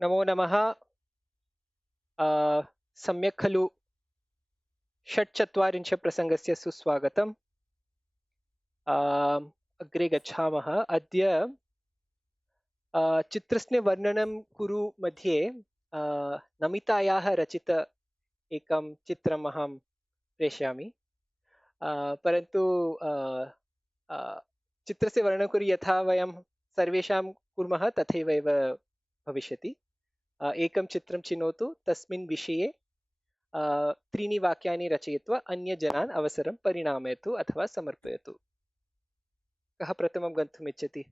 नमो नमः। अ, सम्यक् खलु? षट्चत्वारिंशप्रसङ्गस्य सुस्वागतम्। अग्रे गच्छामः। अद्य चित्रस्य वर्णनं कुरु मध्ये अ, नमितायाः रचित एकं चित्रम् अहं प्रेषयामि। परन्तु अ, अ, चित्रस्य वर्णनं कुरु यथा वयं सर्वेषां कुर्मः तथैव एव भविष्यति। एकं चित्रं चिनोतु, तस्मिन् विषये त्रीणि वाक्यानि रचयित्वा अन्यजनान् अवसरं परिणामयतु अथवा समर्पयतु। कः प्रथमं गन्तुम् इच्छति?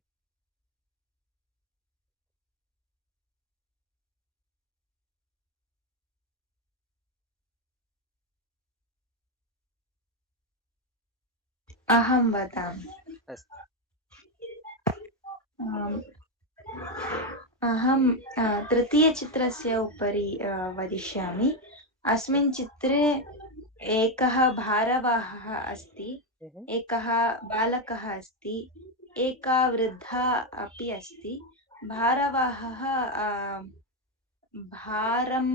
अहं वदामि। अस्तु। आम्, अहं तृतीयचित्रस्य उपरि वदिष्यामि। अस्मिन् चित्रे एकः भारवाहः अस्ति, मह्म। एकः बालकः अस्ति, एका वृद्धा अपि अस्ति। भारवाहः भारं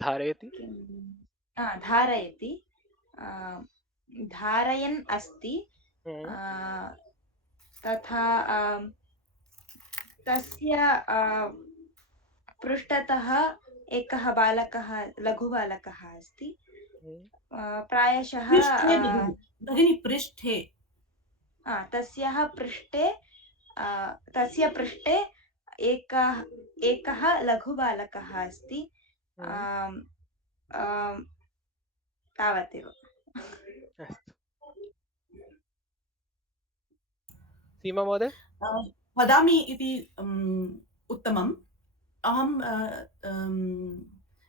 धारयति। धारयति, आ, धारयन् अस्ति। मह्म। आ, तथा तस्य पृष्ठतः एकः बालकः, लघुबालकः अस्ति। मह्म। प्रायशः पृष्ठे भगिनि भगिनि पृष्ठे तस्याः पृष्ठे तस्य पृष्ठे एकः एकः लघुबालकः अस्ति। मह्म। आम्, आम्, तावदेव। अस्तु। सीमा महोदय? अ, वदामि इति उत्तमम्। अहं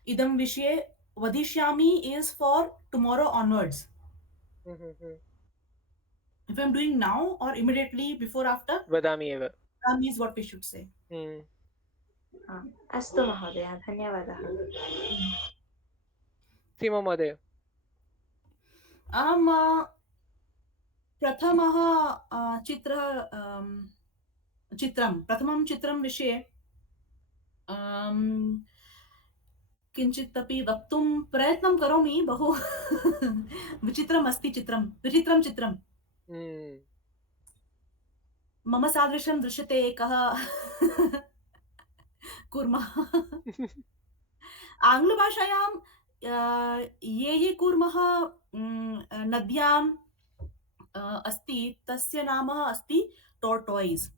इदं विषये वदिष्यामि is for tomorrow onwards. मह्म। If I'm doing now or immediately before after, वदामि एव। that is what we should say. मह्म। अस्तु महोदय, धन्यवादः। सीमा महोदय? अहं प्रथमः प्रथमं चित्रं विषये किञ्चित् अपि वक्तुं प्रयत्नं करोमि। बहु विचित्रं चित्रं। मह्म। मम सादृशं दृश्यते एकः कूर्मः। आङ्ग्लभाषायां ये कूर्मः नद्यां अस्ति, तस्य नाम अस्ति टोर्टोइस्।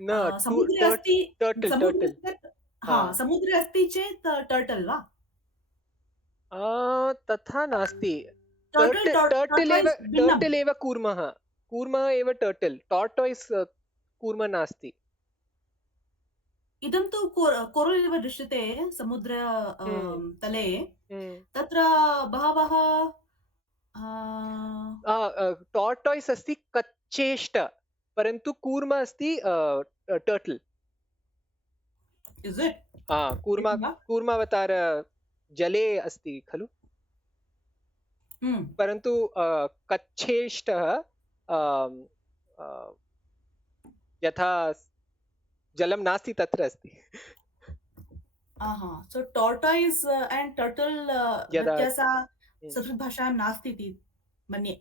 न टु समुद्रे टर् अस्ति, टर्टल् समुद्रे टर्टल्। चेत् हा। समुद्रे अस्ति चेत् टर्टल् वा? तथा नास्ति। टर्टल् टोर्टोइस् भिन्नम्। टर्टल् एव कूर्मः। कूर्मः एव टर्टल्। टार्टोइस् कूर्मः नास्ति। इदं तु कोरल् इव दृश्यते समुद्र हम्म। तले। हम्म। तत्र बहवः टार्टोइस् अस्ति कच्चेष्ट, परन्तु कूर्म अस्ति टर्टल्। इस् इट् कूर्मावतार जले अस्ति खलु, परन्तु कच्छेष्टः यथा जलं नास्ति तत्र अस्ति। सो टोर्टोइस् एण्ड् टर्टल् यदा व्यत्यासः संस्कृतभाषायां नास्ति इति मन्ये।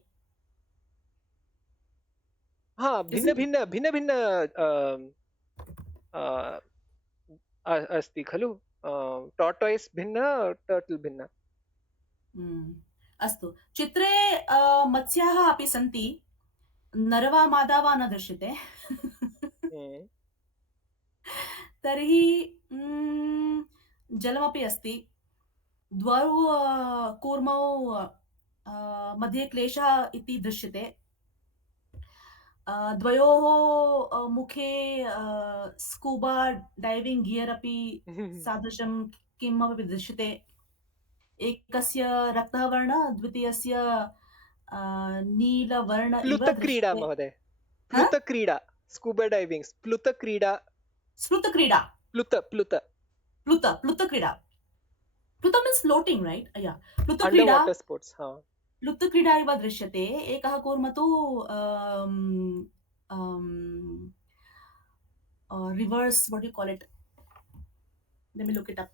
भिन्न भिन्न भिन्न भिन्न अस्ति खलु। टार्टोइस् भिन्न, टर्टल् भिन्न। अस्तु, चित्रे मत्स्याः अपि सन्ति। नर वा मादा वा न दृश्यते। तर्हि जलमपि अस्ति। द्वौ कूर्मौ मध्ये क्लेशः इति दृश्यते। द्वयोः मुखे स्कूबा डैविङ्ग् गियर् अपि सादृशं किमपि दृश्यते। एकस्य रक्तः वर्णः, द्वितीयस्य नीलवर्ण इव प्लुतक्रीडा दृश्यते। महोदय, प्लुतक्रीडा, स्कूबा डैविङ्ग्, प्लुतक्रीडा। स्मृतक्रीडा, प्लुत प्लुत प्लुतक्रीडा। प्लुत means floating, right? Yeah, under प्लुतक्रीडा, वाटर स्पोर्ट्स। हाँ। प्लुतक्रीडा इव दृश्यते। एकः कूर्मः तु reverse, what do you call it? Let me look it up.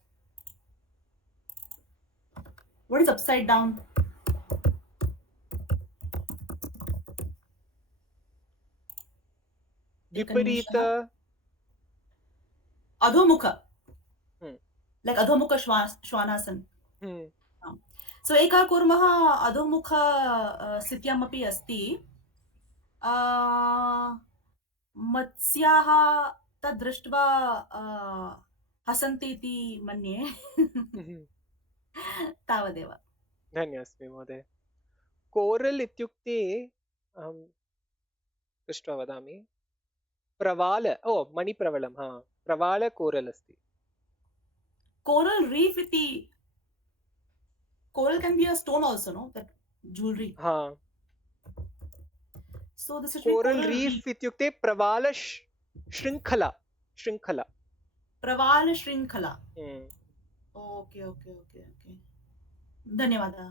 What is upside down? विपरीत अधोमुख, हम्म like अधोमुख श्वानासन. हम्म सो एकः कुर्मः अधोमुख स्थित्यामपि अस्ति. मत्स्याः तद् दृष्ट्वा हसन्ति इति मन्ये. हम्म। तावदेव. धन्योऽस्मि महोदय. कोरल् इत्युक्ते अहं दृष्ट्वा वदामि. प्रवाल मणिप्रवलं, हा, प्रवाल कोरल् अस्ति. कोरल रीफ इति, coral can be a stone also, no? That jewelry. हा, So this is coral coral reef. रीफ् इत्युक्ते प्रवाल शृङ्खला. शृङ्खला. प्रवाल श्रृङ्खला. Okay okay okay okay. धन्यवादः.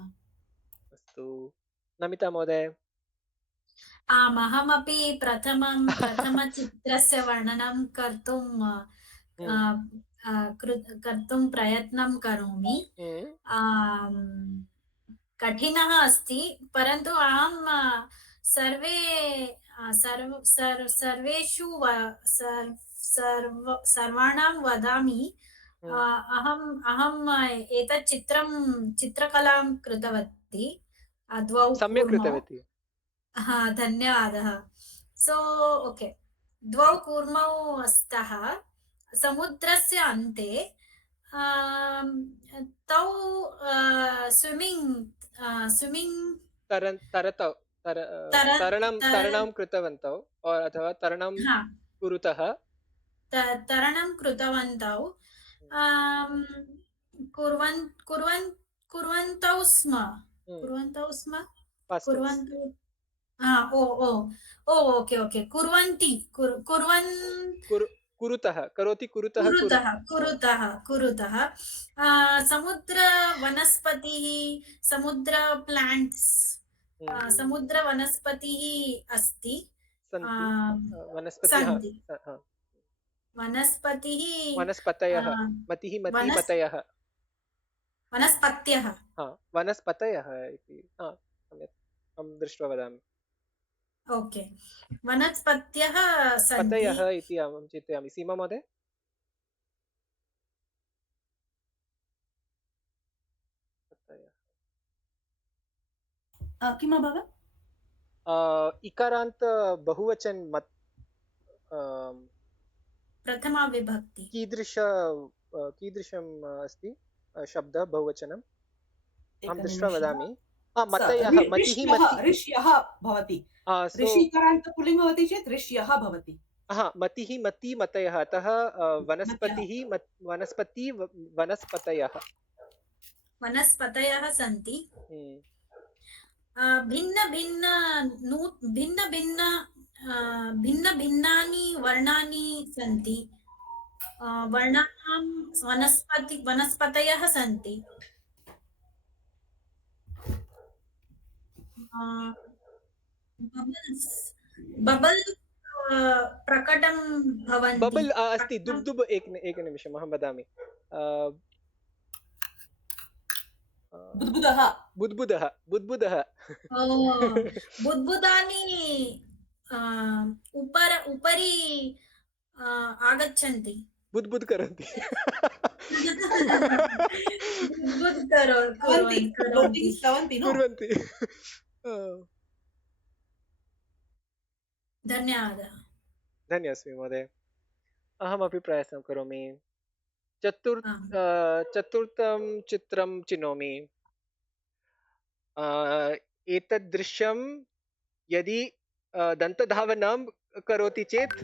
अस्तु, नमिता महोदय. अहमपि प्रथमचित्रस्य वर्णनं कर्तुं प्रयत्नं करोमि. कठिनः अस्ति, परन्तु अहं सर्वाणां वदामि. अहम् एतत् चित्रकलां कृतवती द्वौ. सम्यक् कृतवती. हा, धन्यवादः. सो ओके, द्वौ कूर्मौ स्तः समुद्रस्य अन्ते. तौ स्विमिङ्ग् तरणं कृतवन्तौ अथवा तरणं कृतवन्तौ. कुर्वन्तौ स्म. ओके. कुरुतः. समुद्रवनस्पतिः, समुद्र प्लांट्स्, समुद्रवनस्पतिः अस्ति. वनस्पतयः इति अहं दृष्ट्वा वदामि. ओके, वनस्पतयः पतयः इति अहं चिन्तयामि. सीमा महोदय. किम् अभवत्? इकारान्त बहुवचन प्रथमा विभक्ति कीदृशम् अस्ति शब्दः बहुवचनम्? अहं दृष्ट्वा वदामि. मतयः, ऋष्यः भवति. ऋषिकारान्त पुल्लिङ्ग भवति चेत् ऋष्यः भवति. मतिः, मति, मतयः. अतः वनस्पतयः सन्ति. भिन्नभिन्नानि वर्णानि सन्ति. वर्णानां वनस्पतयः सन्ति. बबल् प्रकटं भवन्ति. बबल् अस्ति. दुब्दुब्. एकनिमिषम्, अहं वदामि. बुद्बुदः. बुद्बुदानि उपरि आगच्छन्ति. बुद्बुद् करोति. कुर्वन्ति. धन्योऽस्मि महोदय. अहमपि प्रयासं करोमि. चतुर्थं चित्रं चिनोमि. एतद् दृश्यं यदि दन्तधावनं करोति चेत्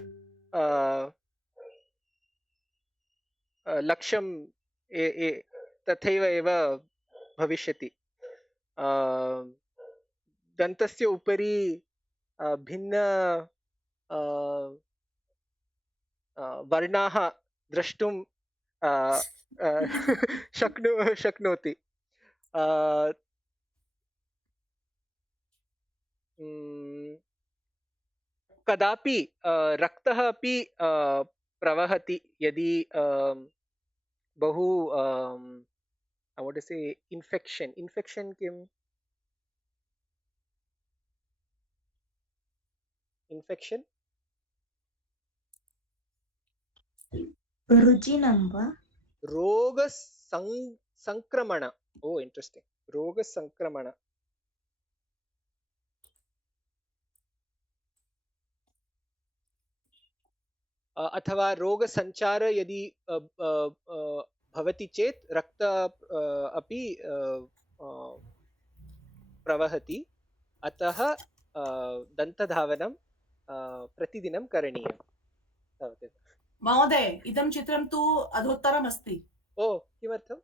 लक्ष्यं तथैव एव भविष्यति. दन्तस्य उपरि भिन्न वर्णाः द्रष्टुं शक्नोति. कदापि रक्तः अपि प्रवहति यदि बहु I want to say infection किम् infection रुचिनं वा रोगसंक्रमण oh interesting रोगसंक्रमण अथवा रोगसञ्चार यदि भवति चेत् रक्त अपि प्रवहति अतः दन्तधावनं प्रतिदिनं करणीयम् तावदेव महोदय इदं चित्रं तु अधोत्तरम् अस्ति ओ किमर्थम्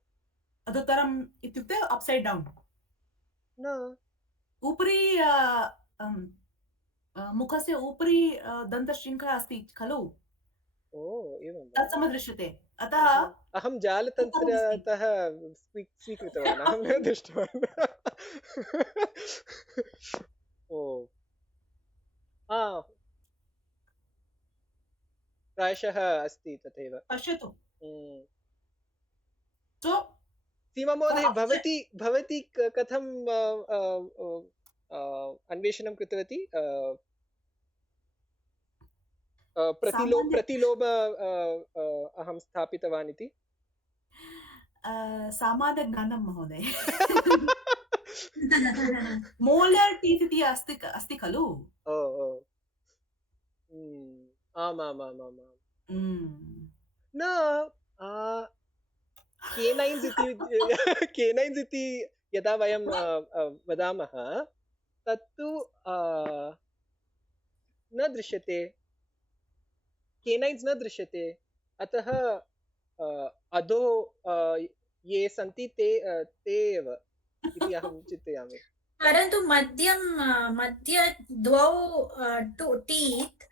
अधोत्तरम् इत्युक्ते अपसैड् डौन् न उपरि मुखस्य उपरि दन्तशृङ्खला अस्ति खलु ओ एवं वा? तत् दृश्यते अतः अहं जालतन्त्रतः स्वीकृतवान् अहं न दृष्टवान् ओ प्रायशः अस्ति तथैव पश्यतु सीमा महोदय भवती कथं अन्वेषणं कृतवती प्रतिलोम अहं स्थापितवान् इति सामान्यज्ञानं महोदय मोलर् टीत् इति अस्ति खलु आमामामामाम् न केनैन्स् इति यदा वयं वदामः तत्तु न दृश्यते केनैन्स् न दृश्यते अतः अधो ये सन्ति ते एव इति अहं चिन्तयामि परन्तु मध्य द्वौ टीत्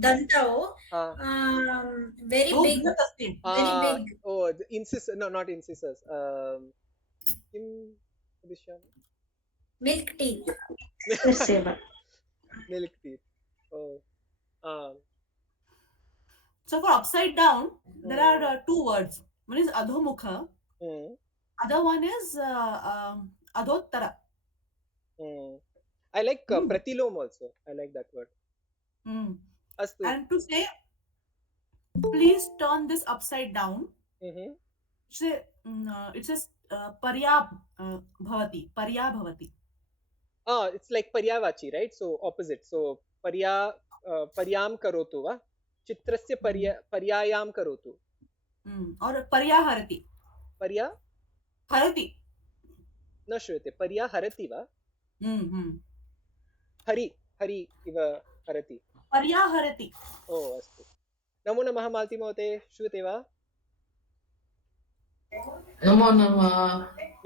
दन्तौ very big oh the incisors no not incisors किं वदिष्यामि milk teeth milk teeth oh so for upside down there are two words one is adhomukha other one is adhottara I like pratilom also I like that word astu and to say please turn this upside down say it says parya bhavati it's like paryavachi right so opposite so paryam karotu va चित्रस्य पर्यायां करोतु और पर्याहरति न श्रूयते पर्याहरति वा हरि इव हरति पर्याहरति ओ अस्तु नमो नमः मालती महोदय श्रूयते वा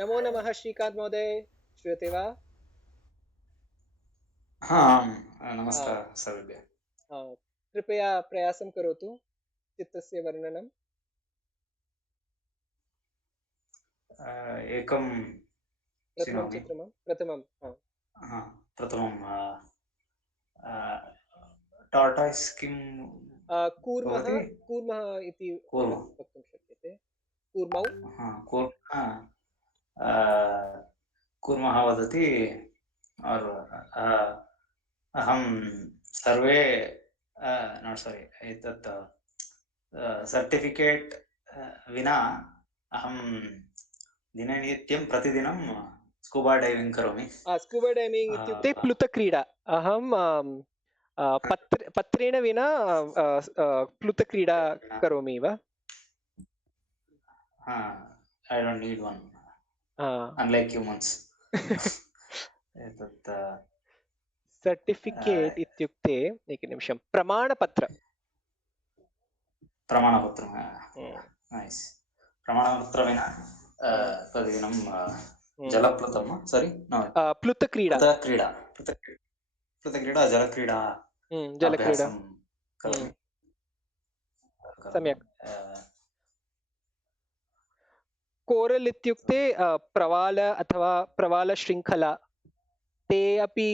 नमो नमः श्रीकांत महोदय श्रूयते वा नमस्कारः सर्वेभ्यः कृपया प्रयासं करोतु चित्रस्य वर्णनम् एकं प्रथमं टार्टाइस् किं कूर्मः इति वक्तुं शक्यते कूर्मः वदति अहं सर्वे not sorry एतत् सर्टिफिकेट् विना अहं दिननित्यं प्रतिदिनं स्कूबा डैविंग करोमि स्कूबा डैविंग इत्युक्ते प्लुतक्रीडा अहं पत्रेण विना प्लुतक्रीडा करोमि वा I don't need one unlike humans एतत् सर्टिफिकेट् इत्युक्ते एकनिमिषं प्रमाणपत्रं नैस् प्रमाणपत्रं विना प्रतिदिनं जलप्लुतं सारी प्लुतक्रीडा जलक्रीडा सम्यक् कोरल् इत्युक्ते प्रवाल अथवा प्रवालशृङ्खला ते अपि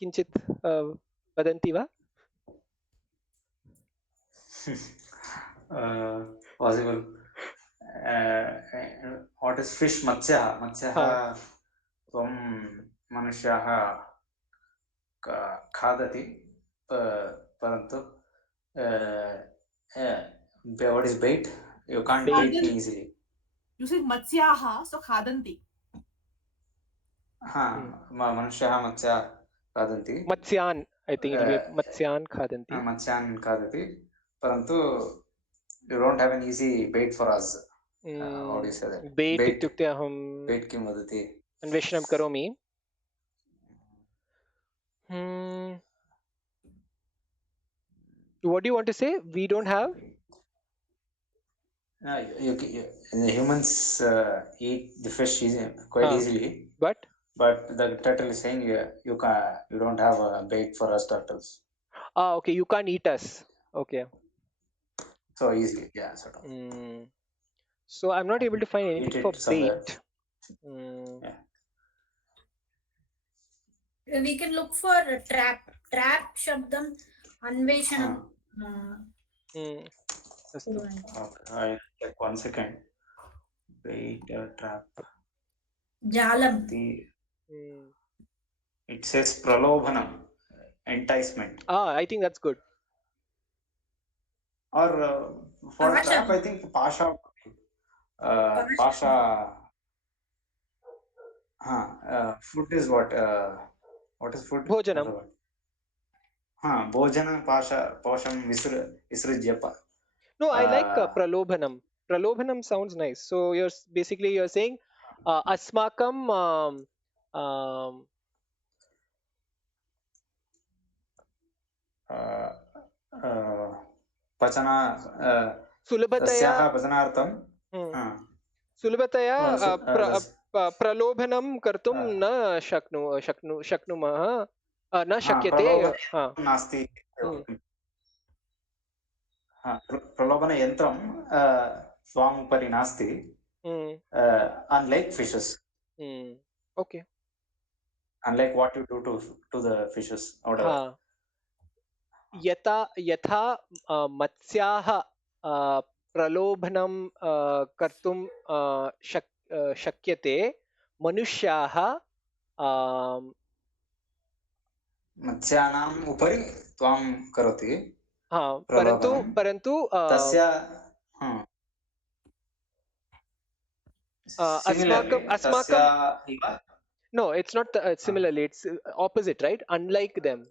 किञ्चित् वदन्ति वा possible. What is fish? Matsyah त्वं मनुष्याः खादति परन्तु what is bait? You can't bait me easily. You say matsyaha, so khadanti. मनुष्याः मत्स्याः खादन्ति. मत्स्यान्, I think it will be मत्स्यान् खादन्ति. मत्स्यान् खादति परन्तु you don't have an easy bait for us. How do you say that? Bait इत्युक्ते अहं bait किं वदति? अन्वेषणं करोमि. What do you want to say? We don't have? The humans eat the fish quite easily. But the turtle is saying you don't have a bait for us turtles. Okay, you can't eat us. Okay. So easily, yeah, sort of. So I'm not able to find anything for bait. Yeah. We can look for trap shabdam anveshanam. I check 1 second. Bait, trap. Jalam. It says pralobhanam, enticement. I think that's good. Or for trap, I think pasha. Food is what? What is food? Bhojanam. Bhojana posham visrujyapa. No, I like pralobhanam. Pralobhanam sounds nice. So you're saying asmakam pachana सुलभतया पचनार्थं सुलभतया प्रलोभनं कर्तुं न शक्नुमः न शक्यते नास्ति प्रलोभनयन्त्रं स्वाम् उपरि नास्ति unlike fishes. Okay. Unlike what you do to the fishes. यथा मत्स्याः प्रलोभनं कर्तुं शक्यते मनुष्याः मत्स्यानाम् उपरि त्वां करोति परन्तु तस्य अस्माकं no, it's not similarly, it's opposite, right? Unlike them.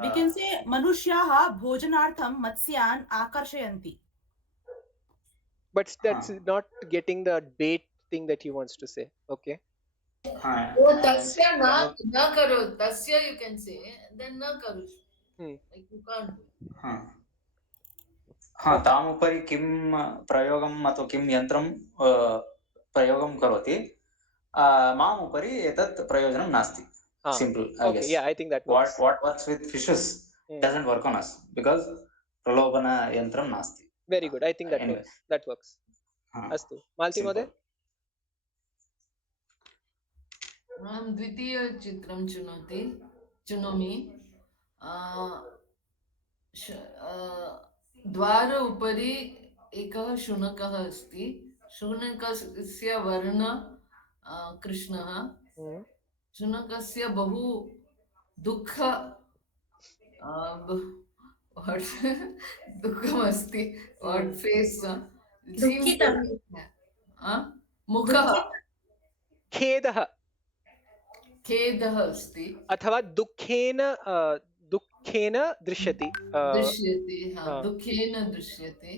We can say manushyaha bhojanartham matsyan akarshayanti. But that's not getting the bait thing that he wants to say. Okay. Tasya na karo. Tasya you can say, then na karo. Like you can't. ताम् उपरि किं प्रयोगम् अथवा किं यन्त्रं प्रयोगं करोति माम् उपरि एतत् प्रयोजनं नास्ति. Simple, I guess. Yeah, I think that works. What works with fishes doesn't work on us because pralobhana yantram nasti. Very good. I think that works. That works. Astu. Malti Mode? अहं द्वितीय चित्रं चुनोमि. द्वार उपरि एकः शुनकः अस्ति. शुनकस्य वर्ण कृष्णः. शुनकस्य बहु दुःखमस्ति. What face? मुखः खेदः अस्ति अथवा दुःखेन दृश्यति. दुःखेन दृश्यते.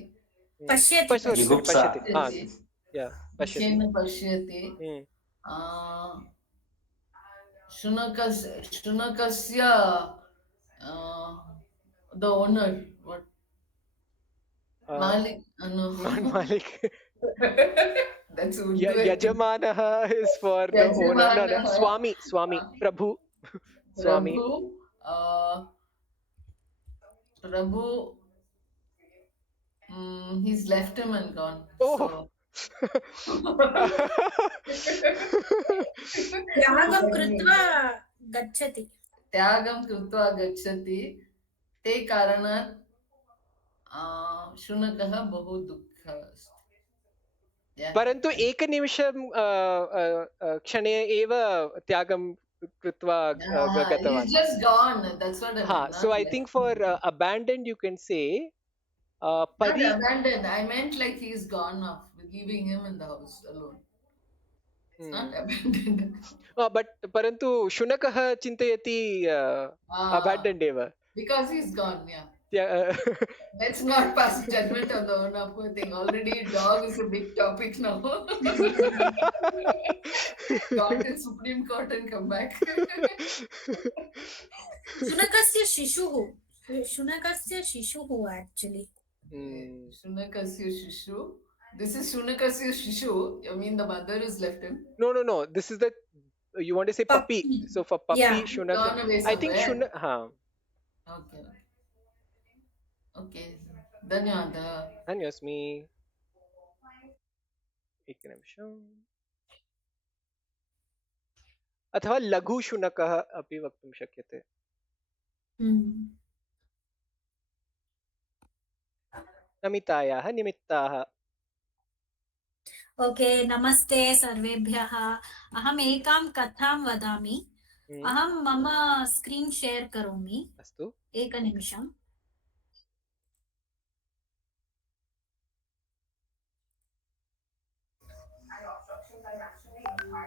पश्यति. शुनकस्य the owner, what? Malik. No. Not Malik. That's Yajamanaha is for the owner. No. Swami, Prabhu. Swami. Prabhu. He's left him and gone. Oh. यागं कृत्वा गच्छति. त्यागं कृत्वा गच्छति ते कारणात् शुनकः बहु दुःखः अस्ति. Yeah. परन्तु एकनिमिषं क्षणे एव त्यागं कृत्वा गतवान्. He's just gone. That's what I mean. Ha, so Not I like think for abandoned you can say not pari. abandoned. I meant like he's gone off, leaving him in the house alone. It's not abandoned. But parantu shunakah chintayati abandoned eva. Because he's gone, yeah. Yeah. Let's not pass judgment on the poor thing. Already dog is a big topic now. Gone to Supreme Court and come back. Shunakasya Shishuhu actually. Shunakasya Shishu. This is Shunakasya Shishu. You mean the mother has left him? No. This is the, you want to say puppy. So for puppy, Yeah. Shunaka. I think Shunaka. Okay. Okay. धन्यवादः. धन्योस्मि. एकनिमिषम्. अथवा लघु शुनकः अपि वक्तुं शक्यते. नमितायाः निमित्ताः. Okay, नमस्ते सर्वेभ्यः. अहम् एकां कथां वदामि. अहं मम स्क्रीन् शेर् करोमि. अस्तु. एकनिमिषम्.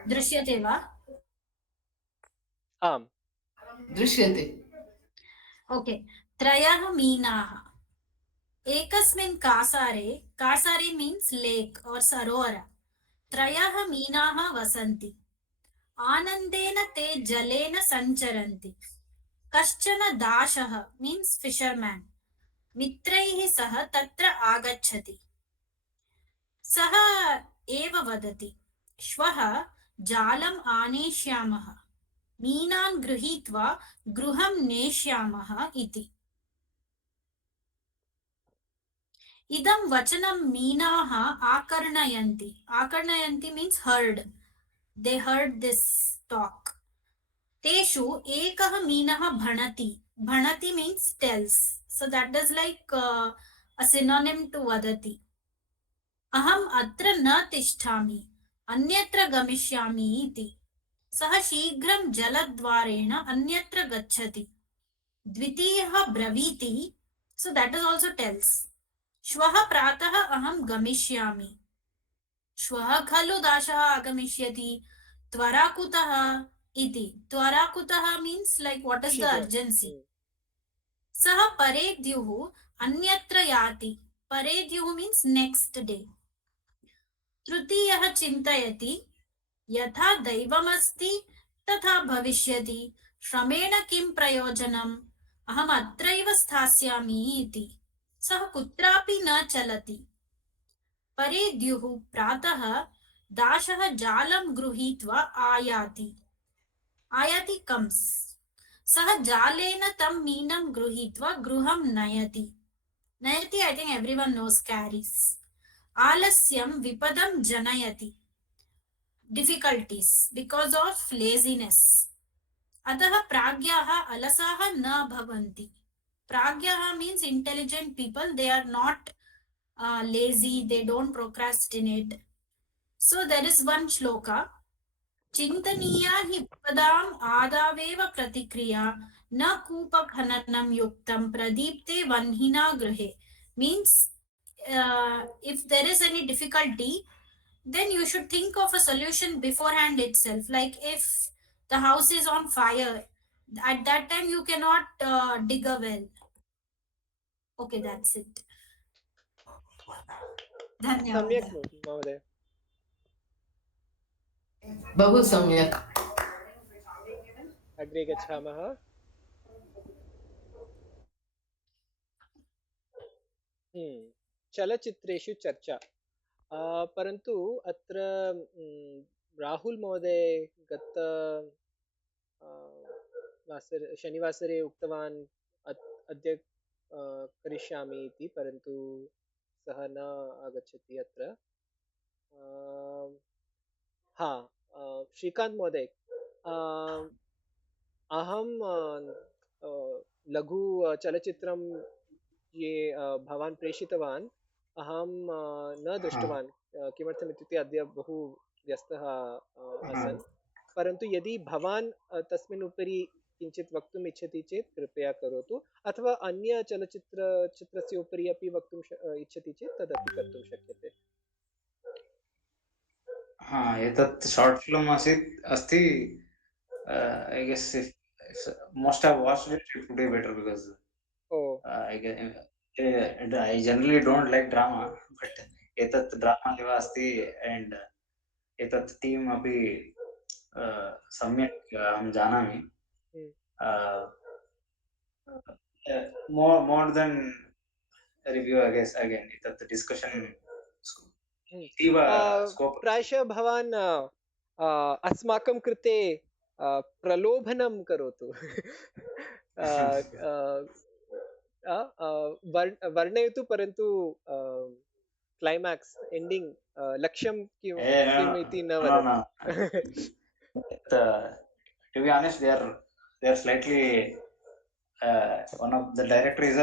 दृश्यते वा? आम्. दृश्यते. ओके. त्रयः मीनाः एकस्मिन् कासारे मीन्स् लेक् और सरोवर. त्रयः मीनाः वसन्ति. आनन्देन ते जलेन सञ्चरन्ति. कश्चन दाशः मीन्स् फिशर्मैन् मित्रैः सह तत्र आगच्छति. सः एव वदति, श्वः जालम् आनेष्यामः, मीनान् गृहीत्वा गृहं नेष्यामः इति. इदं वचनं मीनाः आकर्णयन्ति means heard. They heard this talk. तेषु एकः मीनः भणति means tells. So that is like a synonym to वदति. अहम् अत्र न तिष्ठामि, अन्यत्र गमिष्यामि इति. सः शीघ्रं जलद्वारेण अन्यत्र गच्छति. द्वितीयः ब्रवीति, सो दट् इस् आल्सो टेल्स्, श्वः प्रातः अहं गमिष्यामि. श्वः खलु दाशः आगमिष्यति, त्वरा कुतः इति. त्वरा कुतः means like watt is the urgency. सः परेद्युः अन्यत्र याति. परेद्युः मीन्स् नेक्स्ट् डे. तृतीयः चिन्तयति, यथा दैवमस्ति तथा भविष्यति, श्रमेण किं प्रयोजनम्, अहम् अत्रैव स्थास्यामि इति. सः कुत्रापि न चलति. परेद्युः प्रातः दाशः जालं गृहीत्वा आयाति कम्स्. सः जालेन तं मीनं गृहीत्वा गृहं नयति. I think everyone knows carries. आलस्यं विपदं जनयति. difficulties because of laziness. अतः प्राज्ञाः अलसाः न भवन्ति. प्राज्ञाः means intelligent people. They are not lazy. They don't procrastinate. So there is one shloka. चिन्तनीया हि विपदाम् आदावेव प्रतिक्रिया, न कूपखननं युक्तं प्रदीप्ते वह्निना गृहे. Means if there is any difficulty, then you should think of a solution beforehand itself. Like if the house is on fire, at that time you cannot dig a well. Okay, that's it. धन्यवादः महोदय. बहु सम्यक्. अग्रे गच्छामः. चलचित्रेषु चर्चा. परन्तु अत्र राहुल महोदय गत शनिवासरे उक्तवान् अद्य करिष्यामि इति, परन्तु सः न आगच्छति अत्र. श्रीकांत महोदय, अहं लघु चलचित्रं ये भवान् प्रेषितवान् अहं न दृष्टवान् किमर्थम् इत्युक्ते अद्य बहु व्यस्तः आसन् परन्तु यदि भवान् तस्मिन् उपरि किञ्चित् वक्तुम् इच्छति चेत् कृपया करोतु अथवा अन्य चित्रस्य उपरि अपि वक्तुं इच्छति चेत् तदपि कर्तुं शक्यते एतत् शार्ट् फिल्म् अस्ति I guess if most have watched it would be better because I generally don't like drama but एतत् ड्रामा एव अस्ति and एतत् थीम् अपि सम्यक् अहं जानामि more than review I guess again एतत् discussion प्रायशः भवान् अस्माकं कृते प्रलोभनं करोतु वर्णयतु परन्तु क्लैमाक्स् एण्डिङ्ग् लक्ष्यं किम् इति न वदतु to be honest they are slightly one of the director is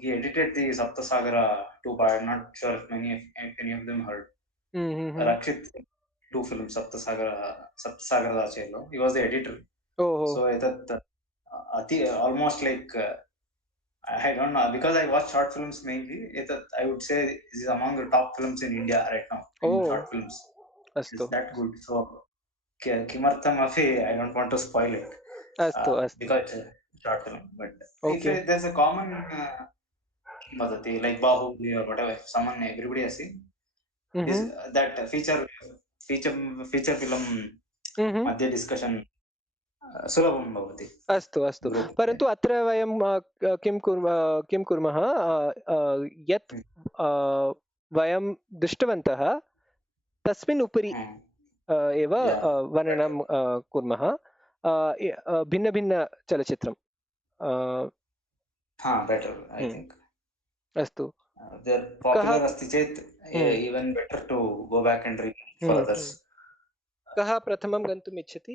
he edited the Saptasagara 2 part. I'm not sure if any of them heard Rakshit 2 film Saptasagara Dachelo. He was the editor. So that almost like I don't know because I watch short films mainly. I would say this is among the top films in India right now. Short films. It's that good. So Kimartham Afi, I don't want to spoil it because it's a short film. But if there's a common like Bahubali or whatever, someone everybody has seen. Is that feature film मध्ये discussion सुलभं भवति अस्तु परन्तु अत्र वयं किं कुर्मः यत् वयं दृष्टवन्तः तस्मिन् उपरि एव वर्णनं कुर्मः भिन्न चलचित्रं better I think अस्तु they're popular अस्ति चेत् even better to go back and read for others कः प्रथमं गन्तुम् इच्छति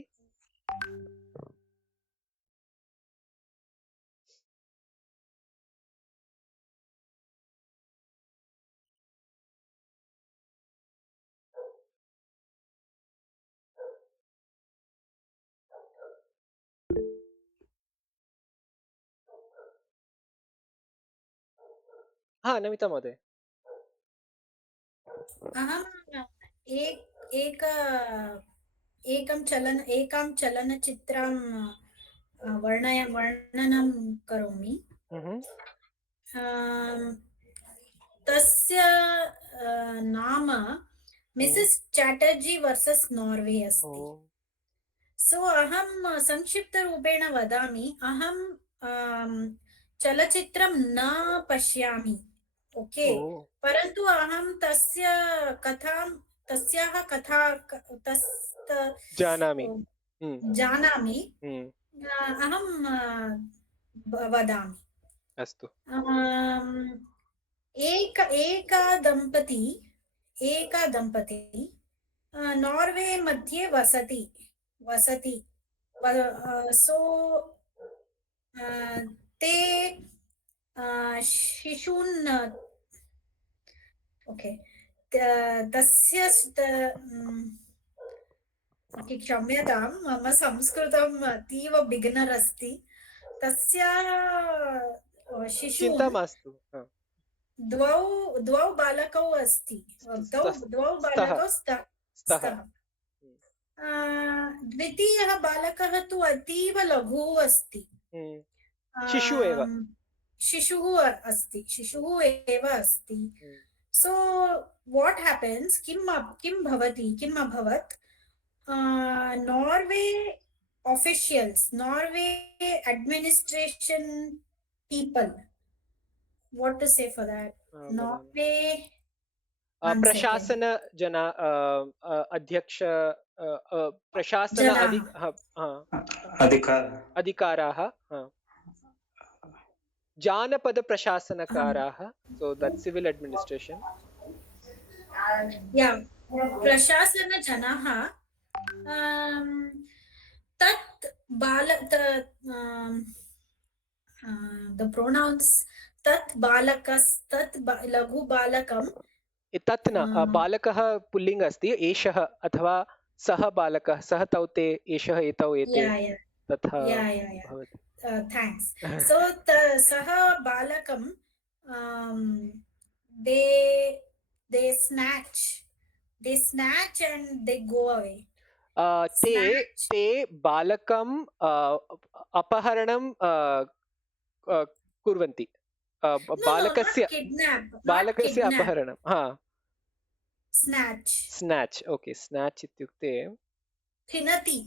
नमिता महोदय अहम् एकां चलनचित्रं वर्णनं करोमि तस्य नाम मिसेस् चैटर्जी वर्सेस् नॉर्वे अस्ति सो अहं संक्षिप्तरूपेण वदामि अहं चलचित्रं न पश्यामि ओके परन्तु अहं तस्याः कथा जानामि अहं वदामि अस्तु एका दम्पती नॉर्वे मध्ये वसति सो ते शिशून् ओके तस्य क्षम्यतां मम संस्कृतम् अतीव बिगिनर् अस्ति तस्य शिशून् द्वौ बालकौ अस्ति द्वौ बालकौ स्तः द्वितीयः बालकः तु अतीव लघुः अस्ति शिशुः एव अस्ति सो व्हाट हैपेन्स किम् अभवत् Norway officials Norway administration people what to say for that Norway प्रशासन जना अध्यक्ष प्रशासन अधिकाराः जानपद प्रशासनकाराः so that civil administration प्रशासन जनाः तत् the pronouns tat balakastat लघु बालकं तत् न बालकः पुल्लिङ्ग अस्ति एषः अथवा सः बालकः सः तौ ते एषः एतौ एते तथा भवति thanks so सः बालकं they snatch and they go away ते बालकं अपहरणं कुर्वन्ति बालकस्य अपहरणं snatch okay snatch इत्युक्ते हिनति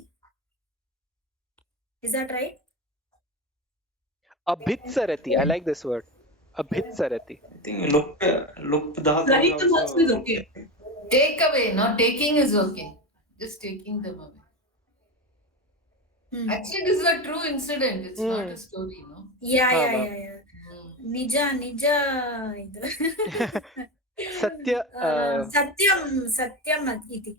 is that right abhitsarati I like this word abhitsarati I think lup dhatu is okay. Take away, not taking is okay. Just taking them away. Actually, this is a true incident. It's not a story, no? Yeah. Nija idu. Satyam iti.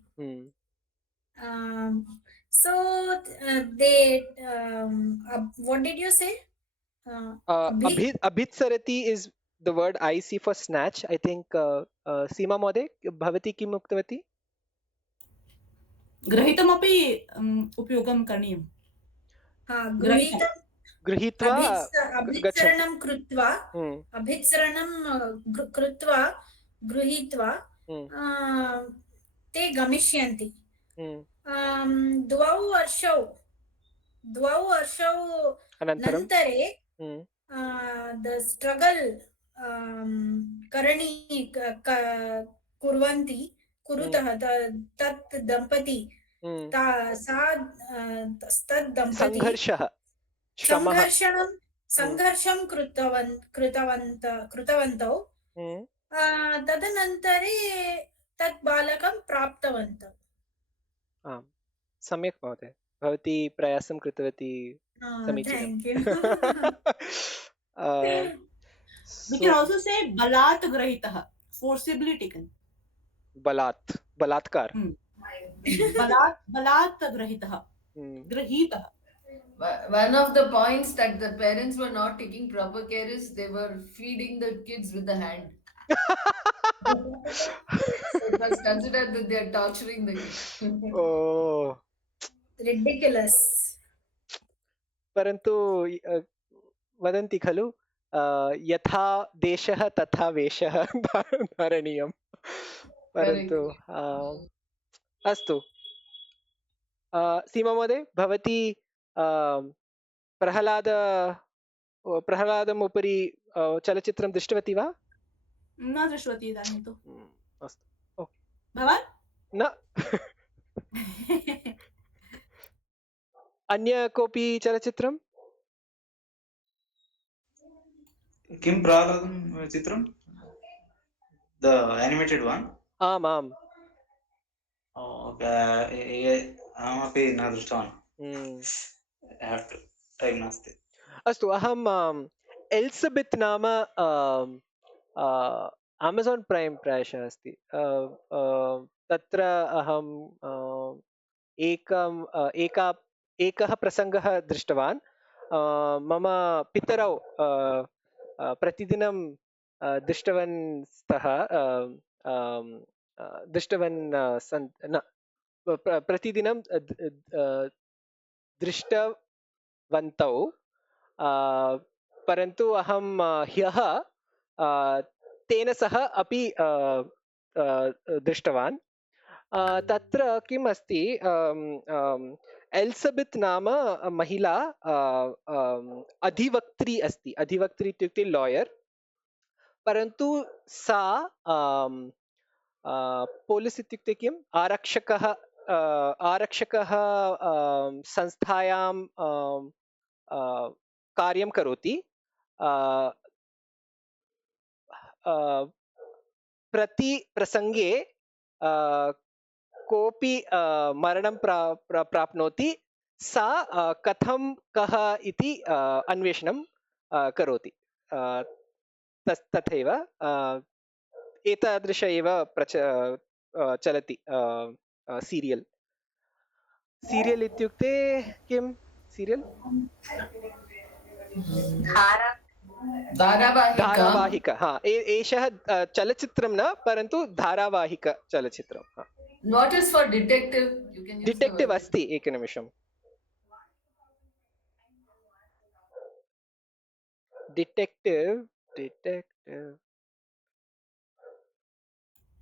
So they what did you say? Abhitsarati is the word I see for snatch. I think Seema Mode, bhavati kim uktavati? ग्रहीतमपि उपयोगं करणीयम् गृहीत्वा अभिसरणं कृत्वा गृहीत्वा ते गमिष्यन्ति द्वौ वर्षौ अनन्तरे the struggle कुरुतः तत् दम्पती संघर्षं कृतवन्तौ तदनन्तरे तत् बालकं प्राप्तवन्तौ सम्यक् महोदय भवती प्रयासं कृतवती समीचीनं we can also say balat grahitah forcibly taken बलात्कार balat grahitah grahitah one of the points that the parents were not taking proper care is they were feeding the kids with the hand so it was considered that they are torturing the kids oh ridiculous परन्तु वदन्ति खलु यथा देशः तथा वेषः धारणीयम् परन्तु अस्तु सीमा महोदय भवती प्रह्लादम् उपरि चलचित्रं दृष्टवती वा न दृष्टवती इदानीं तु अस्तु ओके भवान् न अन्य कोऽपि चलचित्रं किं प्रह्लादं चित्रं द एनिमेटेड वन आम् अहमपि न दृष्टवान् टैम् नास्ति अस्तु अहं एल्सबेत् नाम अमेज़ान् प्रैम् प्रायशः अस्ति तत्र अहं एकः प्रसङ्गः दृष्टवान् मम पितरौ प्रतिदिनं दृष्टवन् प्रतिदिनं दृष्टवन्तौ परन्तु अहं ह्यः तेन सह अपि दृष्टवान् तत्र किम् अस्ति एल्सबेत् नाम महिला अधिवक्त्री अस्ति अधिवक्त्री इत्युक्ते लायर् परन्तु सा पोलिस् इत्युक्ते किम् आरक्षकः संस्थायां कार्यं करोति प्रति प्रसङ्गे कोऽपि मरणं प्राप्नोति सा कथं कः इति अन्वेषणं करोति तथैव एतादृश एव चलति सीरियल् इत्युक्ते किं सीरियल धारावाहिका धारावाहिक हाँ एषः चलचित्रं न परन्तु धारावाहिक चलचित्रं हाँ what is for detective you can use the डिटेक्टिव् word. अस्ति एकनिमिषं डिटेक्टिव्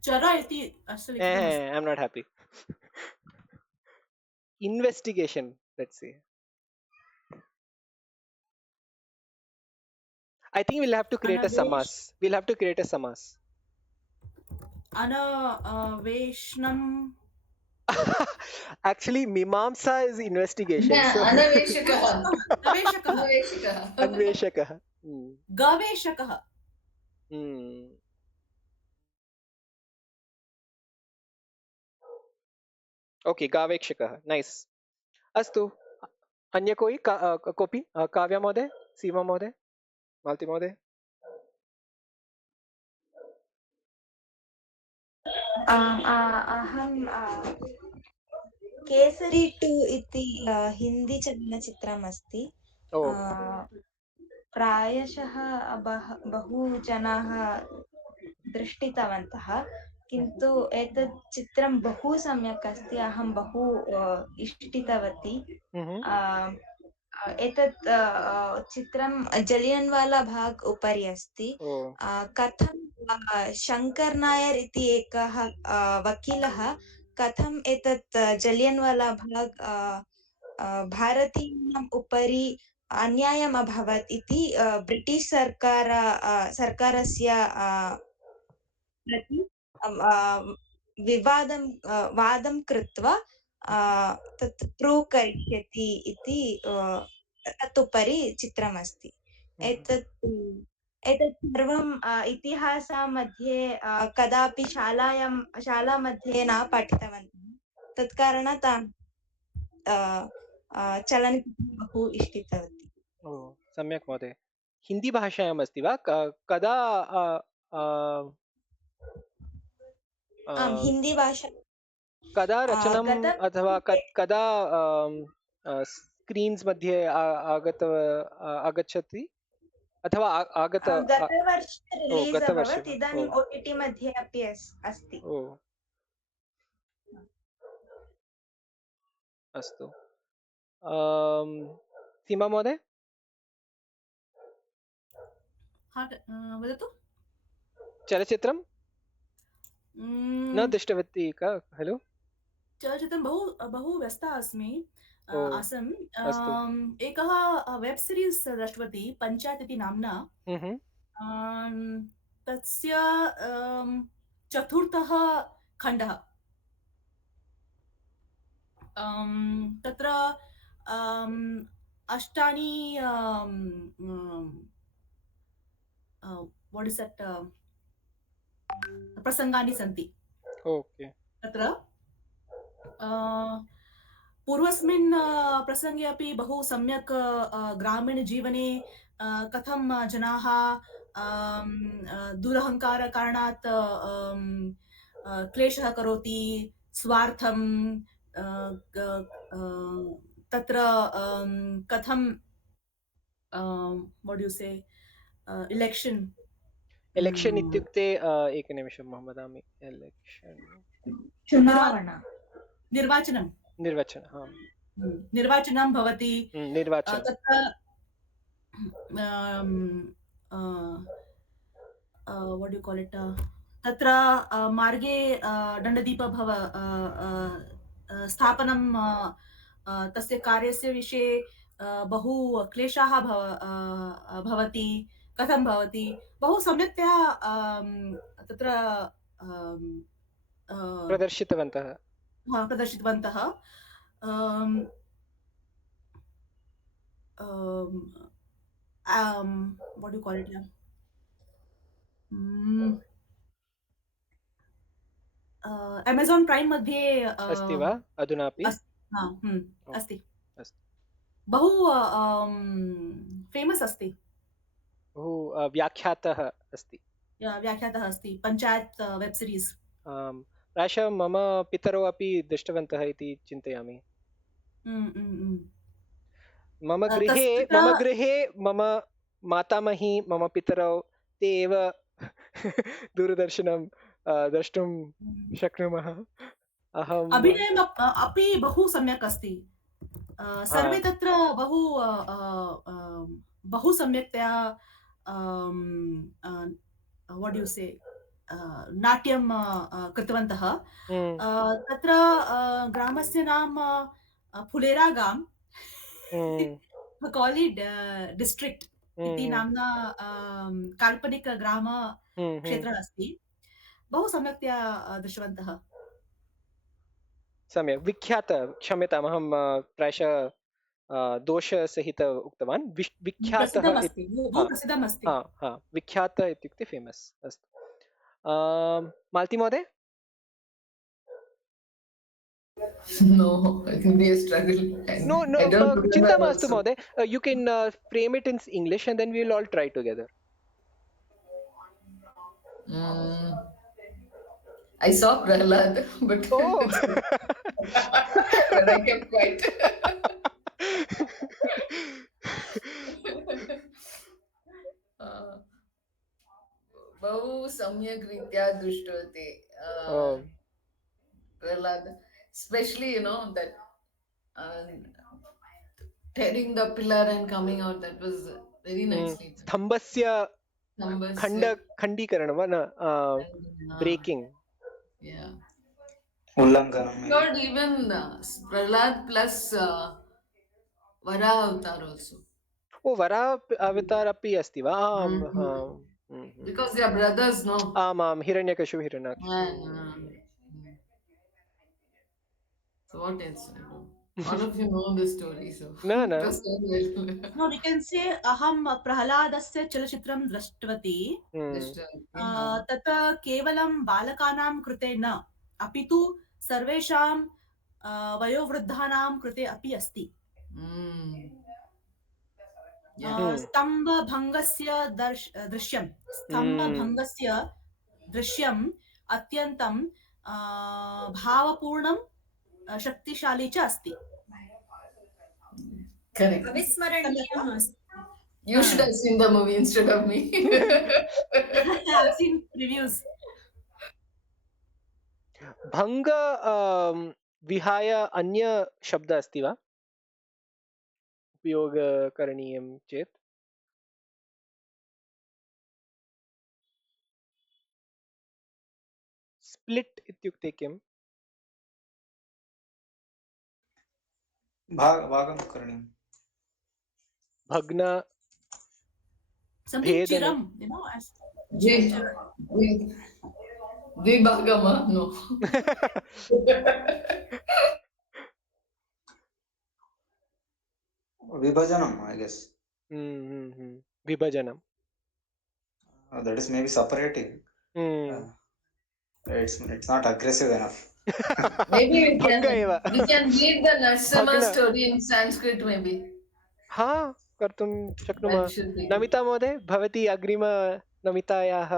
चर इति अस्य लिखितमस्ति I'm not happy. Investigation, let's say. I think we'll have to create a samas. We'll have to create a samas. अनवेशनम् Actually, mimamsa is investigation. Yeah, So anaveshakah. गवेषकः Anaveshakah. अन्वेषकः. गवेषकः ओके गावेक्षकः नाइस् अस्तु अन्य कोई कोऽपि काव्या महोदय सीमा महोदय मालती महोदय अहं केसरी 2 इति हिन्दी चलनचित्रम् अस्ति ओ प्रायशः बहु जनाः दृष्टितवन्तः किन्तु एतत् चित्रं बहु सम्यक् अस्ति अहं बहु इष्टितवती एतत् चित्रं जलियन्वाला बाग् उपरि अस्ति कथं शङ्कर नायर् इति एकः वकीलः कथम् एतत् जलियन्वाला बाग् भारतीयानाम् उपरि अन्यायम् अभवत् इति ब्रिटिश् सर्कारस्य प्रति वादं कृत्वा तत् प्रूव् करिष्यति इति तत् उपरि चित्रमस्ति एतत् सर्वम् इतिहासमध्ये कदापि शालामध्ये न पठितवन्तः तत् कारणात् चलनचित्रं बहु इष्टितवती सम्यक् महोदय हिन्दी भाषायाम् अस्ति वा कदा हिन्दी भाषा कदा रचनम् अथवा कदा स्क्रीन्स् मध्ये आगच्छति अथवा गतवर्षे रिलीस् अभवत् इदानीम् OTT मध्ये अपि अस्ति अस्तु सीमा महोदय वदतु चलचित्रं न दृष्टवती का हेलो चलचित्रं बहु व्यस्ता आसम् एकः वेब् सीरीस् दृष्टवती पञ्चायत् इति नाम्ना तस्य चतुर्थः खण्डः तत्र अष्टानि what is that प्रसङ्गानि सन्ति तत्र पूर्वस्मिन् प्रसङ्गे अपि बहु सम्यक् ग्रामीणजीवने कथं जनाः दुरहङ्कारकारणात् क्लेशः करोति स्वार्थं तत्र कथं what do you say election इत्युक्ते एकनिमिषम् अहं वदामि एलेक्षन् निर्वाचनं भवति तत्र what do you call it तत्र मार्गे दण्डदीप स्थापनं तस्य कार्यस्य विषये बहु क्लेशाः भवति कथं भवति बहु सम्यक्तया तत्र प्रदर्शितवन्तः what do you call it Amazon Prime मध्ये अस्ति वा अधुनापि अस्ति बहु फेमस् अस्ति बहु व्याख्यातः अस्ति पञ्चायत् वेब् सीरीस् प्रायशः मम पितरौ अपि दृष्टवन्तः इति चिन्तयामि मम गृहे मम मातामही मम पितरौ ते एव दूरदर्शनं द्रष्टुं शक्नुमः। अहम् अभिनयम् अपि बहु सम्यक् अस्ति। सर्वे तत्र बहु सम्यक्तया व्हाट डू यू से नाट्यं कृतवन्तः। तत्र ग्रामस्य नाम फुलेरा गाम कौली डिस्ट्रिक्ट इति नाम्ना काल्पनिकग्राम क्षेत्रः अस्ति। बहु सम्यक्तया दृष्टवन्तः। सम्यक् विख्यात, क्षम्यताम् अहं प्रायशः दोषसहित उक्तवान्। विख्यातः प्रसिद्धमस्ति, बहु प्रसिद्धमस्ति। विख्यात इत्युक्ते फेमस्। अस्तु, मालती महोदय। No, it will be a struggle. No, I don't remember चिन्ता मास्तु also. महोदय. You can frame it in English and then we will all try together. I saw Prahlad, but but I kept quiet. बहु सम्यक् रीत्या दृष्टवती Prahlad, especially that tearing the pillar and coming out, that was very nicely done. स्तम्भस्य खण्डीकरणं वा न breaking. Yeah. उल्लङ्घनं. Not even Prahlad plus Vara avatar also. Oh, Vara avatar api asti va? Because they are brothers, no? आम् हिरण्यकशु Hiranyaksha. So what else? All of you know the story, so no. No, we can say अहं प्रह्लादस्य चलचित्रं दृष्टवती। तत् केवलं बालकानां कृते न, अपि तु सर्वेषां वयोवृद्धानां कृते अपि अस्ति। स्तम्भभङ्गस्य दृश्यम् अत्यन्तं भावपूर्णं शक्तिशाली च अस्ति। Correct. अविस्मरणीयम् अस्ति। You should have seen the movie instead of me. I've seen reviews. भङ्ग विहाय अन्य शब्द अस्ति वा उपयोग करणीयं चेत्? स्प्लिट् इत्युक्ते किम्? भागं करणीयं, भग्न, भेदनं, द्विभागमा, no. विभजनम्, I guess. विभजनम्. That is maybe separating. It's not aggressive enough. Maybe we can read the Narsama story in Sanskrit, maybe. कर्तुं शक्नुमः। नमिता महोदय, भवती अग्रिम नमितायाः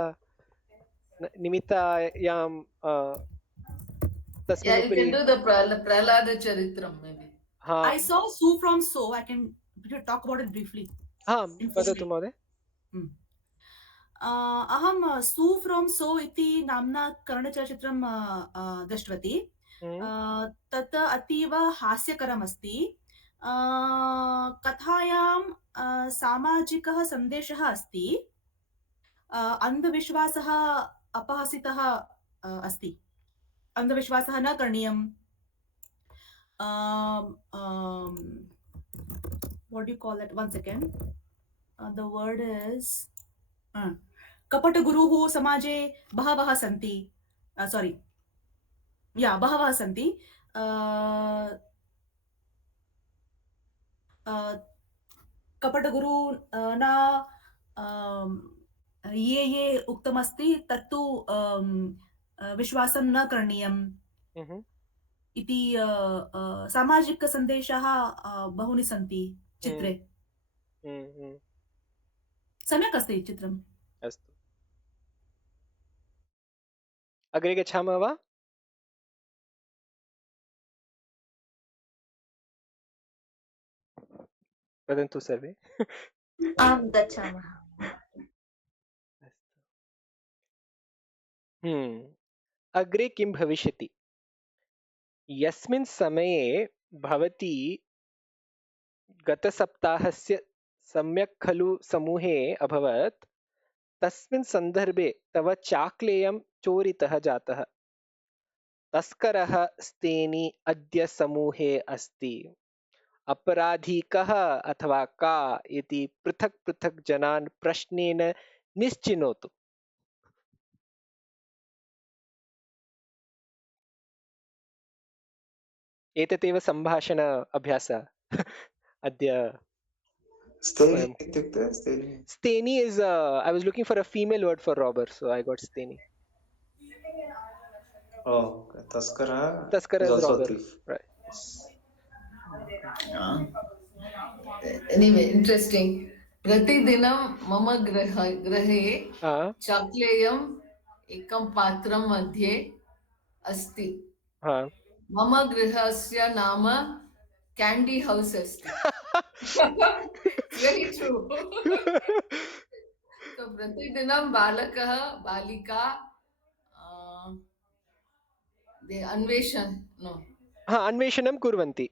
निमित्तायां Yeah, you can do the Prahlada Charitram, maybe. I saw Sue from So. I can talk about it briefly. वदतु महोदय। अहं सू from सो इति नाम्ना कन्नडचलचित्रं दृष्टवती। तत् अतीव हास्यकरम् अस्ति। कथायां सामाजिकः सन्देशः अस्ति। अन्धविश्वासः अपहसितः अस्ति। अन्धविश्वासः न करणीयम्। what do you call it? 1 second. The word is कपटगुरुः समाजे बहवः सन्ति। sorry, बहवः सन्ति। कपटगुरु न ये उक्तमस्ति तत्तु विश्वासं न करणीयम् इति सामाजिकसन्देशाः बहूनि सन्ति चित्रे। सम्यक् अस्ति चित्रम्। अस्तु, अग्रे गच्छामः वा? वदन्तु सर्वे। आं गच्छामः। अग्रे किं भविष्यति? यस्मिन् समये भवती गतसप्ताहस्य सम्यक् खलु समूहे अभवत्, तस्मिन् सन्दर्भे तव चाक्लेयं चोरितः जातः। तस्करः स्तेनी अद्य समूहे अस्ति। अपराधी कः अथवा का इति पृथक् पृथक् जनान् प्रश्नेन निश्चिनोतु। एतदेव सम्भाषण अभ्यासः अद्य। Steny is I was looking for a female word for robber, so I got Steny. Oh, okay. Taskara is also robber. thief. Right. Anyway, interesting. Pratidinam mama grahe chakleyam ekam patram madhye asti. Mama grihasya nama candy house asti. It's very true. So pratidinam balakah balika they अन्वेषणं कुर्वन्ति।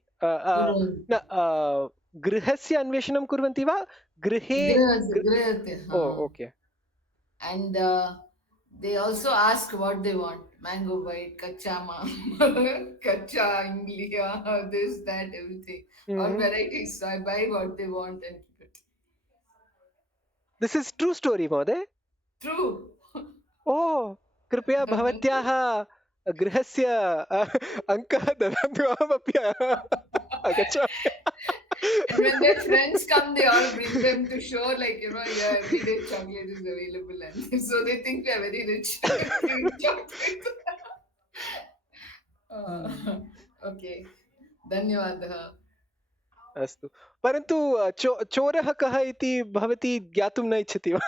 गृहस्य अन्वेषणं कुर्वन्ति वा गृहे? Okay. And they also ask what they want. Mango bite, kacha kacha imliya, this, that, everything. All varieties. So I buy what they want and keep it. This is true story, Mode? True. Oh, कृपया भवत्याः गृहस्य अङ्कः ददातु, अहमपि आगच्छामि। And when their friends come, they all bring them to show, like, you know, yeah, everyday chocolate is available, and so they think we are very rich. Chocolate. Okay, धन्यवादः। अस्तु, परन्तु चोरः कः इति भवती ज्ञातुं न इच्छति वा?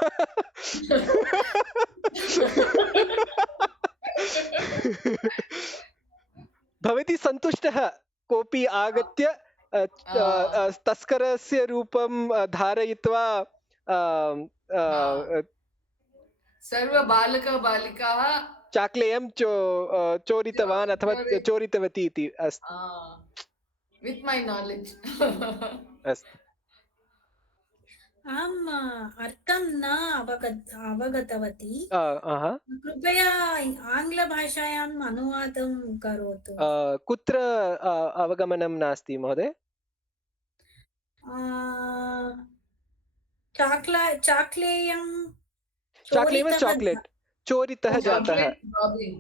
भवती सन्तुष्टः कोऽपि आगत्य तस्करस्य रूपं धारयित्वा सर्व बालकः बालिकाः चाक्लेयं चोरितवान् अथवा चोरितवती इति अस्ति। With my knowledge. अस्तु। अहम् अर्थं न अवगतवती। कृपया आङ्ग्लभाषायाम् अनुवादं करोतु। कुत्र अवगमनं नास्ति महोदय? चाक्लेयं चाक्लेट् चोरितः जातः।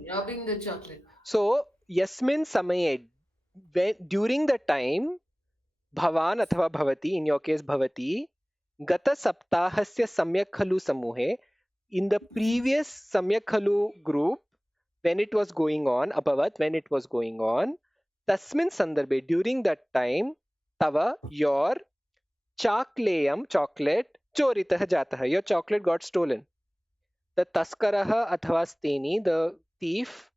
Robbing the chocolate. So यस्मिन् समये, during the time, भवान् अथवा भवती, in your case भवती, गतसप्ताहस्य सम्यक् खलु समूहे, in the previous सम्यक् खलु group, when it was going on, abhavat, when it was going on, tasmin sandarbhe, during that time, tava, your chakleyam, chocolate, choritah jatah, your chocolate got stolen. The taskaraha athava steni, the thief,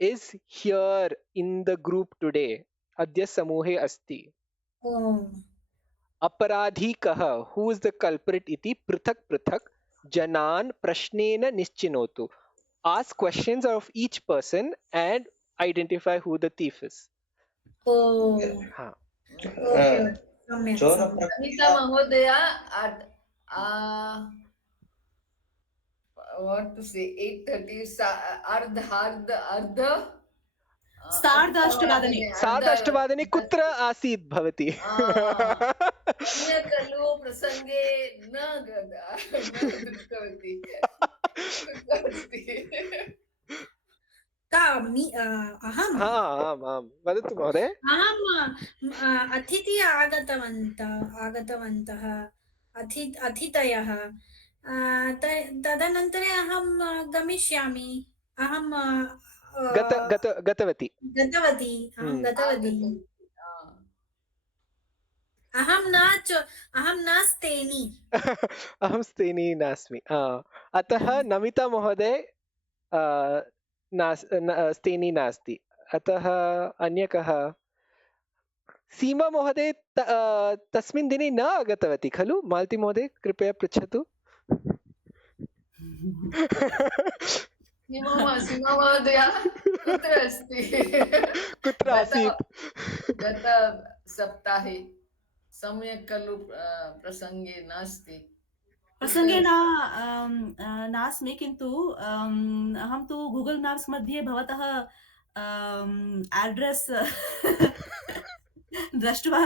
is here in the group today. Adya samuhe asti. Aparadhi kaha, who is the culprit iti prithak prithak janan prashnena nischinotu. Ask questions of each person and identify who the thief is. Anita Mahodaya at what to say, 8:30 Ardha सार्ध-अष्टवादने कुत्र आसीत् भवती? खलु प्रसंगे न दृष्टवती। आम् वदतु महोदय। अहम् अतिथि आगतवन्तः अतिथयः, तदनन्तरे अहं गमिष्यामि। अहं गतवती। अहं न स्तेनी। अहं स्तेनी नास्मि। अतः नमिता महोदय स्तेनी नास्ति। अतः अन्य कः? सीमा महोदय तस्मिन् दिने न आगतवती खलु? मालती महोदय कृपया पृच्छतु। सीमा महोदया कुत्र अस्ति? कुत्र आसीत्? गतसप्ताहे सम्यक् खलु प्रसङ्गे नास्ति। प्रसङ्गे नास्मि, किन्तु अहं तु गूगल् मैप्स् मध्ये भवतः एड्रेस् दृष्ट्वा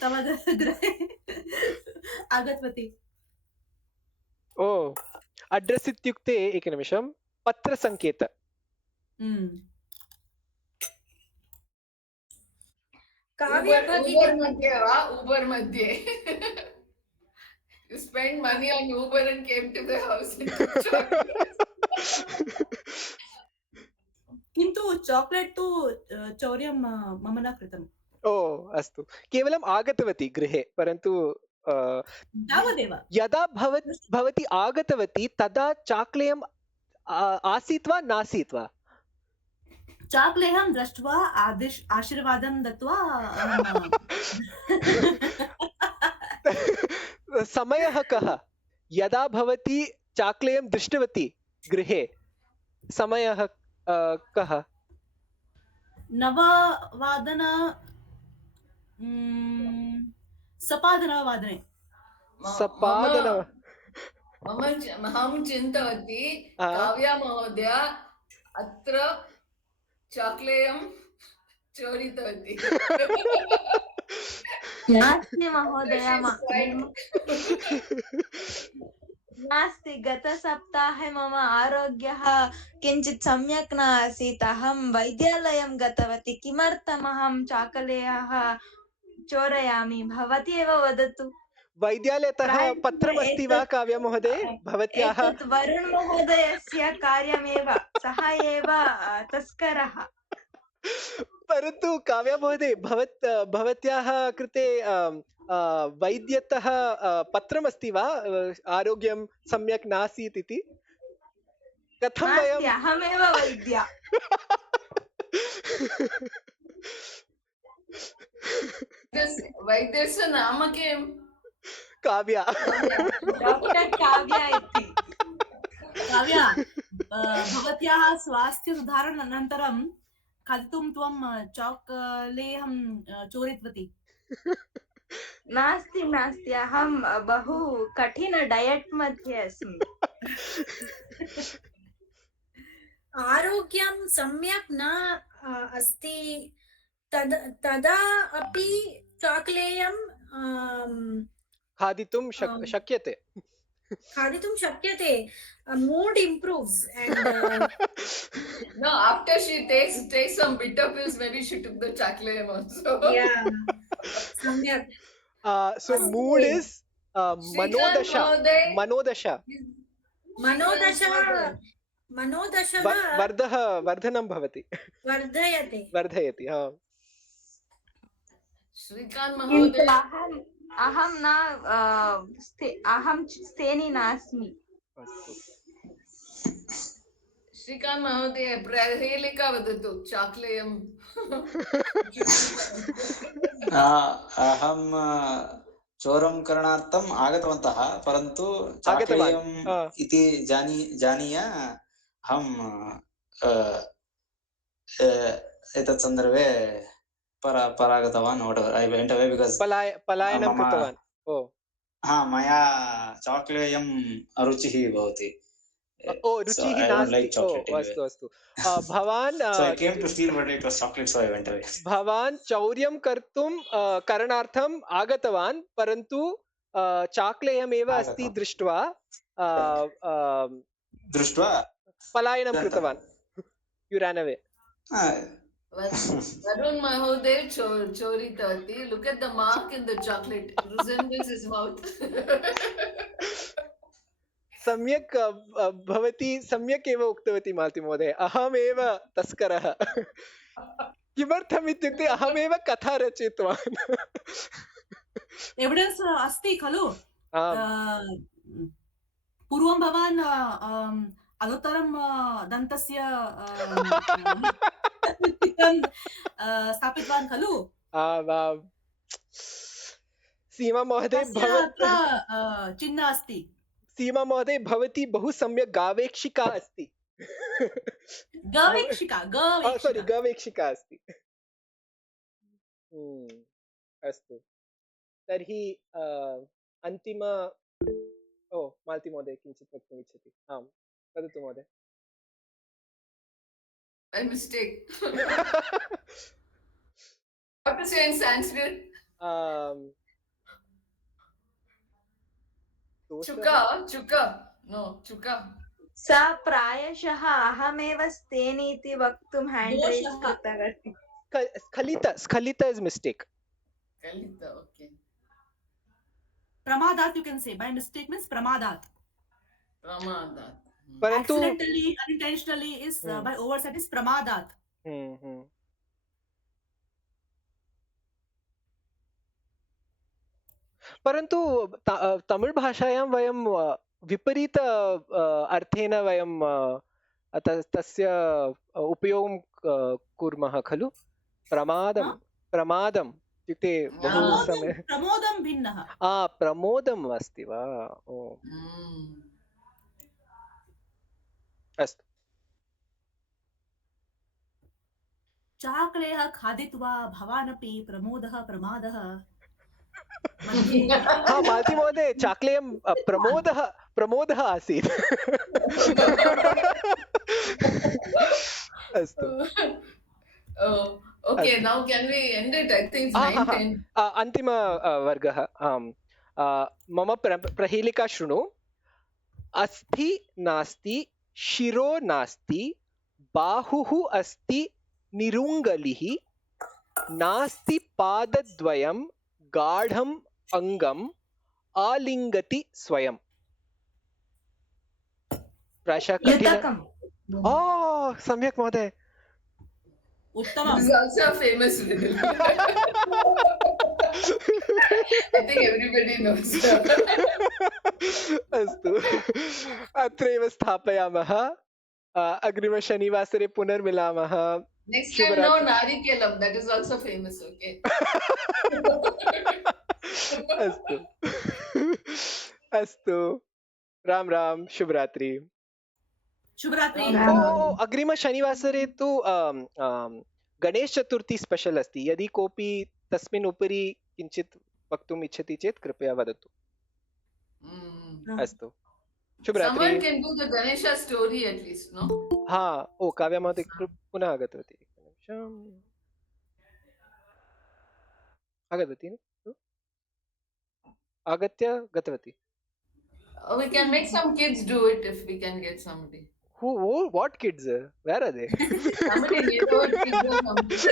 तव गृहे आगतवती। ओ, अड्रेस् इत्युक्ते एकनिमिषं, पत्रसङ्केत। उबर् मध्ये वा? उबर् मध्ये you spent money on Uber and came to the house and took chocolate. किन्तु चॉकलेट तु चौर्यं मम न कृतम्। ओ अस्तु, केवलम् आगतवती गृहे, परन्तु तावदेव। यदा भवती आगतवती तदा चाकलेहम् आसीत् वा नासीत् वा? चाकलेहं दृष्ट्वा आशीर्वादं दत्वा समयः कः यदा भवती चाकलेहं दृष्टवती गृहे? समयः कः? 9 सपादनवादने। अहं चिन्तवती काव्या महोदया अत्र चाकलेहं चोरितवती। नास्ति महोदय, नास्ति। गतसप्ताहे मम आरोग्यः किञ्चित् सम्यक् न आसीत्। अहं वैद्यालयं गतवती। किमर्थम् अहं चाकलेहः चोरयामि? भवती एव वदतु। वैद्यालयतः पत्रमस्ति वा काव्या महोदय भवत्याः? एतत् वरुण महोदयस्य कार्यमेव, सः एव तस्करः। परन्तु काव्या महोदय भवत्याः कृते वैद्यतः पत्रमस्ति वा आरोग्यं सम्यक् नासीत् इति? कथं वयम्? अहमेव वैद्या। वैद्यस्य नाम किम्? काव्या। डॉक्टर काव्या इति। काव्या, भवत्याः स्वास्थ्य सुधारणानन्तरं खादितुं त्वं चाकलेहं चोरितवती। नास्ति नास्ति, अहं बहु कठिन डायट् मध्ये अस्मि। आरोग्यं सम्यक् न अस्ति तदा अपि चाकलेहं खादितुं शक्यते। खादितुं शक्यते। Mood improves and no, after she takes some bitter pills, maybe she took the chocolate also. yeah, samyak. So mood is manodasha. वर्धनं भवति, वर्धयति। श्रीकांत महोदय, अहं स्थेनी नास्मि। श्रीकांत महोदय, प्रहेलिका वदतु। चाकलेहं अहं चोरं करणार्थम् आगतवन्तः, परन्तु चाकलेहम् इति जानीय अहं एतत् सन्दर्भे परागतवान्। I went away because पलायनं कृतवान्। मया चाकलेहम् अरुचिः भवति। रुचिः नास्ति। अस्तु अस्तु। भवान् भवान् चौर्यं करणार्थम् आगतवान्, परन्तु चाकलेहमेव अस्ति दृष्ट्वा पलायनं कृतवान्। You ran away. Varun Mahodev choritavati. Look at the mark in the chocolate. It resembles his mouth. सम्यक् भवती सम्यक् एव उक्तवती मालती महोदय, अहमेव तस्करः। किमर्थम् इत्युक्ते अहमेव कथा रचितवान्। एविडेन्स् अस्ति खलु? पूर्वं भवान् अधोत्तरं दन्तस्य स्थापितवान् खलु? सीमा महोदय तस्य अत्र चिह्न अस्ति। सीमा महोदय भवती बहु सम्यक् गावेक्षिका अस्ति। गवेक्षिका सोरि गवेक्षिका अस्ति। अस्तु तर्हि अन्तिम मालती महोदय किञ्चित् वक्तुम् इच्छति। आम् वदतु महोदय। My mistake. What to say in Sanskrit? Chuka. No, chuka. सा प्रायशः अहमेव स्तेनीति वक्तुं हैंड रेज कृतवती। स्खलित is mistake. Kalita, okay. Pramadat you can say. By mistake means pramadat. परन्तु Accidentally, unintentionally is by oversight is pramadat. परन्तु तमिळ् भाषायां वयं विपरीत अर्थेन वयं तस्य उपयोगं कुर्मः खलु। प्रमादम् इत्युक्ते बहु सम्यक्। प्रमोदं भिन्नः। प्रमोदम् अस्ति वा? अस्तु। चाकलेहः खादित्वा भवानपि प्रमोदः प्रमादः। मालती महोदय चाकलेयं प्रमोदः आसीत्। अस्तु। Okay, now can we end it? I think it's 9:10. अन्तिम वर्गः। मम प्रहेलिका शृणु। अस्थि नास्ति, शिरो नास्ति, बाहुः अस्ति निरुङ्गलिः, नास्ति पादद्वयं, गाढम् अङ्गम्, आलिङ्गति स्वयं। प्रायशः युतकम्। सम्यक् महोदय। उत्तमम्। This is also a famous riddle. I think everybody knows. अस्तु अत्रैव स्थापयामः। अग्रिमशनिवासरे पुनर्मिलामः। Next time, no Narikelam. That is also famous. Okay. अस्तु राम राम शुभरात्रि। अग्रिमशनिवासरे तु गणेश चतुर्थी स्पेशल् अस्ति। यदि कोऽपि तस्मिन् उपरि किञ्चित् वक्तुम् इच्छति चेत् कृपया वदतु। अस्तु शुभरात्रि। Someone can do the Ganesha story at least, no? Kavya महोदय पुनः आगतवती। आगतवती आगत्य गतवती। We can make some kids do it if we can get somebody. What kids? Where are they? Somebody neighborhood kids or something.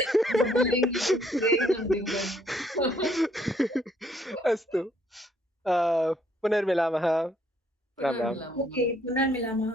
अस्तु पुनर्मिलामः। राम राम। पुनर्मिलामः।